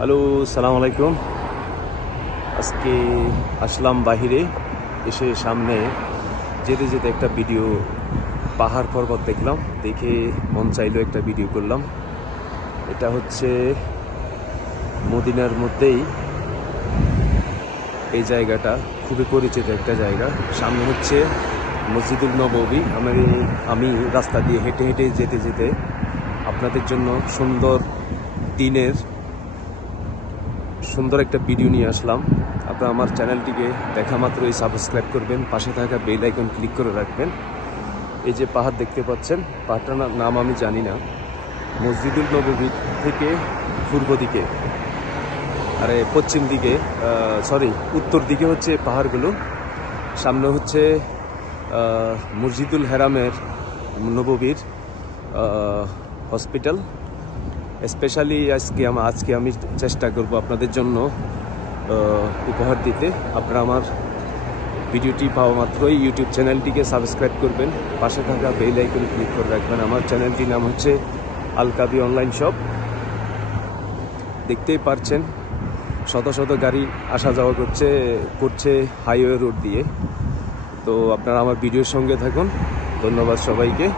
Hello, সালামু আলাইকুম। আজকে আসলাম বাহিরে, এসে সামনে যেতে যেতে একটা ভিডিও পাহাড় পর্বত দেখলাম, দেখে মন চাইলো একটা ভিডিও করলাম। এটা হচ্ছে মদিনার মধ্যেই এই জায়গাটা, খুবই পরিচিত একটা জায়গা। সামনে হচ্ছে মসজিদুল নববী। আমি রাস্তা দিয়ে হেঁটে হেঁটে যেতে যেতে আপনাদের জন্য সুন্দর একটা ভিডিও নিয়ে আসলাম। আপনারা আমার চ্যানেলটিকে দেখা মাত্রই সাবস্ক্রাইব করবেন, পাশে থাকা বেল আইকন ক্লিক করে রাখবেন। এই যে পাহাড় দেখতে পাচ্ছেন, পাহাড়টার নাম আমি জানি না। মসজিদুল নববী থেকে পূর্ব দিকে, পশ্চিম দিকে, উত্তর দিকে হচ্ছে পাহাড়গুলো। সামনে হচ্ছে মসজিদুল হারামের নববীর হসপিটাল। স্পেশালি আজকে আমি চেষ্টা করব আপনাদের জন্য উপহার দিতে। আপনারা আমার ভিডিওটি পাওয়া মাত্রই ইউটিউব চ্যানেলটিকে সাবস্ক্রাইব করবেন, পাশে থাকা বেল আইকনে ক্লিক করে রাখবেন। আমার চ্যানেলটির নাম হচ্ছে আল কাবি অনলাইন শপ। দেখতেই পারছেন শত শত গাড়ি আসা যাওয়া করছে হাইওয়ে রোড দিয়ে। তো আপনারা আমার ভিডিওর সঙ্গে থাকুন। ধন্যবাদ সবাইকে।